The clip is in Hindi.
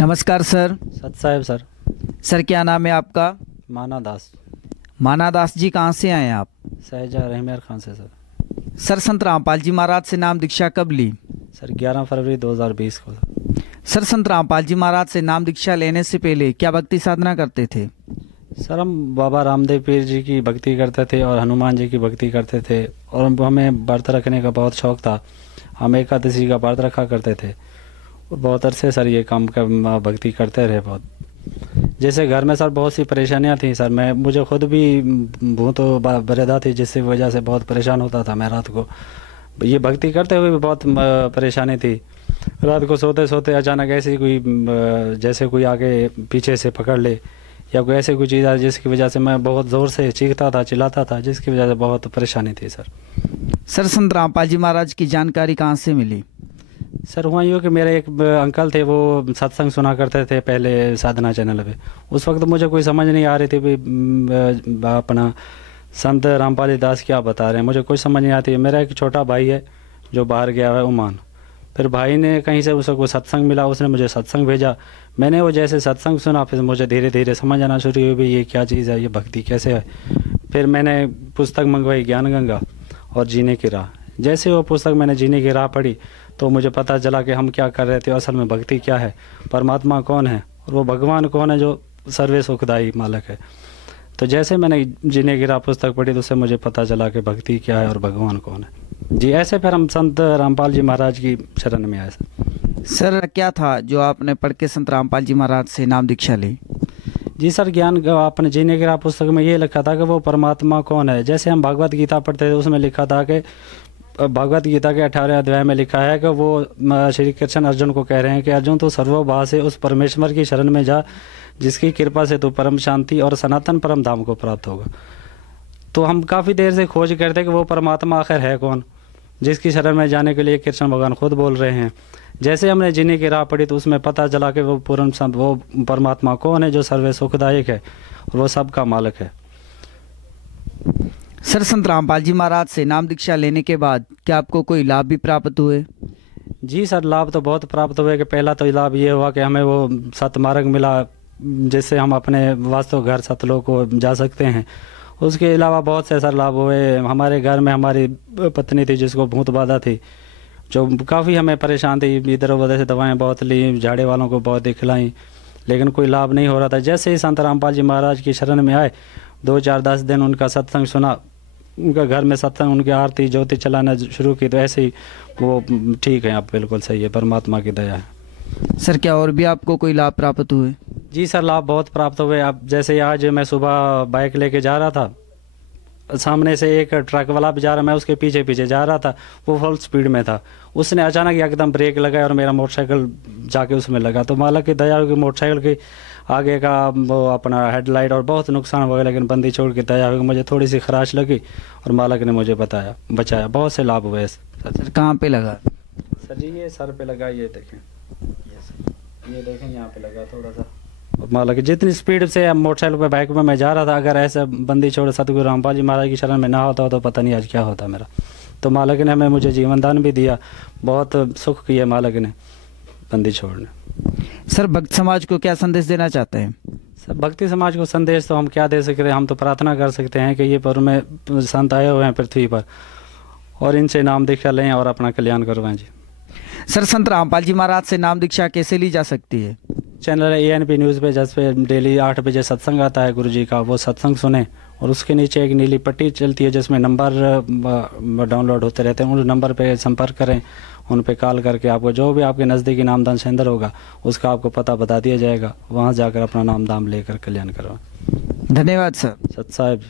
नमस्कार सर। सत साहेब सर। सर क्या नाम है आपका? माना दास। माना दास जी, कहाँ से आए हैं आप? सहजा रहमेर खान से सर। सर संत रामपाल जी महाराज से नाम दीक्षा कब ली? सर 11 फरवरी 2020 को। सर संत रामपाल जी महाराज से नाम दीक्षा लेने से पहले क्या भक्ति साधना करते थे? सर हम बाबा रामदेव पीर जी की भक्ति करते थे और हनुमान जी की भक्ति करते थे, और हमें व्रत रखने का बहुत शौक था। हम एकादशी का व्रत रखा करते थे और बहुत अरसे सर ये काम का भक्ति करते रहे। बहुत जैसे घर में सर बहुत सी परेशानियां थी सर। मुझे खुद भी भूत बरेदा थी, जिसकी वजह से बहुत परेशान होता था मैं रात को। ये भक्ति करते हुए भी बहुत परेशानी थी। रात को सोते सोते अचानक ऐसी कोई जैसे कोई आगे पीछे से पकड़ ले या कोई ऐसी कोई चीज़ आ जिसकी वजह से मैं बहुत ज़ोर से चीखता था, चिल्लाता था, जिसकी वजह से बहुत परेशानी थी सर। सर संत रामपाल जी महाराज की जानकारी कहाँ से मिली? सर हुआ यूँ कि मेरे एक अंकल थे, वो सत्संग सुना करते थे पहले साधना चैनल पे। उस वक्त मुझे कोई समझ नहीं आ रही थी भी अपना संत रामपाल दास क्या बता रहे हैं, मुझे कोई समझ नहीं आती। मेरा एक छोटा भाई है जो बाहर गया है ओमान। फिर भाई ने कहीं से उसको सत्संग मिला, उसने मुझे सत्संग भेजा। मैंने वो जैसे सत्संग सुना, फिर मुझे धीरे धीरे समझ आना शुरू हुई भी ये क्या चीज़ है, ये भक्ति कैसे है। फिर मैंने पुस्तक मंगवाई ज्ञान गंगा और जीने की राह। जैसे वो पुस्तक मैंने जीने की राह पढ़ी तो मुझे पता चला कि हम क्या कर रहे थे, असल में भक्ति क्या है, परमात्मा कौन है और वो भगवान कौन है जो सर्वे सुखदाई मालक है। तो जैसे मैंने जीने की राह पुस्तक पढ़ी तो उससे मुझे पता चला कि भक्ति क्या है और भगवान कौन है जी। ऐसे फिर हम संत रामपाल जी महाराज की शरण में आए सर क्या था जो आपने पढ़ के संत रामपाल जी महाराज से नाम दीक्षा ली? जी सर, ज्ञान आपने जीने की राह पुस्तक में ये लिखा था कि वो परमात्मा कौन है। जैसे हम भागवत गीता पढ़ते थे उसमें लिखा था कि भगवत गीता के 18वें अध्याय में लिखा है कि वो श्री कृष्ण अर्जुन को कह रहे हैं कि अर्जुन तो सर्वभाव से उस परमेश्वर की शरण में जा जिसकी कृपा से तो परम शांति और सनातन परम धाम को प्राप्त होगा। तो हम काफ़ी देर से खोज करते कि वो परमात्मा आखिर है कौन, जिसकी शरण में जाने के लिए कृष्ण भगवान खुद बोल रहे हैं। जैसे हमने जीने की राह पढ़ी तो उसमें पता चला कि वो वो परमात्मा कौन है जो सर्वे सुखदायक है और वो सबका मालिक है। सर संत रामपाल जी महाराज से नाम दीक्षा लेने के बाद क्या आपको कोई लाभ भी प्राप्त हुए? जी सर, लाभ तो बहुत प्राप्त हुए। कि पहला तो लाभ ये हुआ कि हमें वो सतमार्ग मिला, जिससे हम अपने वास्तव घर सतलोक को जा सकते हैं। उसके अलावा बहुत से सर लाभ हुए। हमारे घर में हमारी पत्नी थी जिसको भूत बाधा थी, जो काफ़ी हमें परेशान थी। इधर उधर से दवाएं बहुत ली, झाड़े वालों को बहुत दिखलाई, लेकिन कोई लाभ नहीं हो रहा था। जैसे ही संत रामपाल जी महाराज की शरण में आए, 2-4-10 दिन उनका सत्संग सुना, उनका घर में सत्संग, उनकी आरती ज्योति चलाना शुरू की, तो ऐसे ही वो ठीक है। आप बिल्कुल सही है, परमात्मा की दया है। सर क्या और भी आपको कोई लाभ प्राप्त हुए? जी सर, लाभ बहुत प्राप्त हुए। अब जैसे आज मैं सुबह बाइक लेके जा रहा था, सामने से एक ट्रक वाला भी जा रहा, मैं उसके पीछे पीछे जा रहा था। वो फुल स्पीड में था। उसने अचानक एकदम ब्रेक लगाया और मेरा मोटरसाइकिल जाके उसमें लगा। तो मालक की दया हुई, मोटरसाइकिल की आगे का वो अपना हेडलाइट और बहुत नुकसान हो गया, लेकिन बंदी छोड़ के दया हुई, मुझे थोड़ी सी खराश लगी और मालक ने मुझे बचाया। बहुत से लाभ हुए सर। कहाँ पे लगा? सर जी ये सर पे लगा, ये देखें, ये देखें यहाँ पे लगा थोड़ा सा। मालक जितनी स्पीड से मोटरसाइकिल पे बाइक में मैं जा रहा था, अगर ऐसे बंदी छोड़ सतगुरु रामपाल जी महाराज की शरण में ना होता तो पता नहीं आज क्या होता मेरा। तो मालक ने हमें मुझे जीवन दान भी दिया, बहुत सुख किया मालक ने बंदी छोड़ने। सर भक्त समाज को क्या संदेश देना चाहते हैं? सर भक्ति समाज को संदेश तो हम क्या दे सकते हैं, हम तो प्रार्थना कर सकते हैं कि ये पर में संत आए हुए हैं पृथ्वी पर और इनसे नाम दीक्षा लें और अपना कल्याण करवाएं जी। सर संत रामपाल जी महाराज से नाम दीक्षा कैसे ली जा सकती है? चैनल ANP न्यूज़ पे जिस पे डेली 8 बजे सत्संग आता है गुरुजी का, वो सत्संग सुने और उसके नीचे एक नीली पट्टी चलती है जिसमें नंबर डाउनलोड होते रहते हैं। उन नंबर पे संपर्क करें, उन पे कॉल करके आपको जो भी आपके नज़दीकी नामदान सेंटर होगा उसका आपको पता बता दिया जाएगा। वहाँ जाकर अपना नामदान लेकर कल्याण करवाएं। धन्यवाद सर। सत साहिब।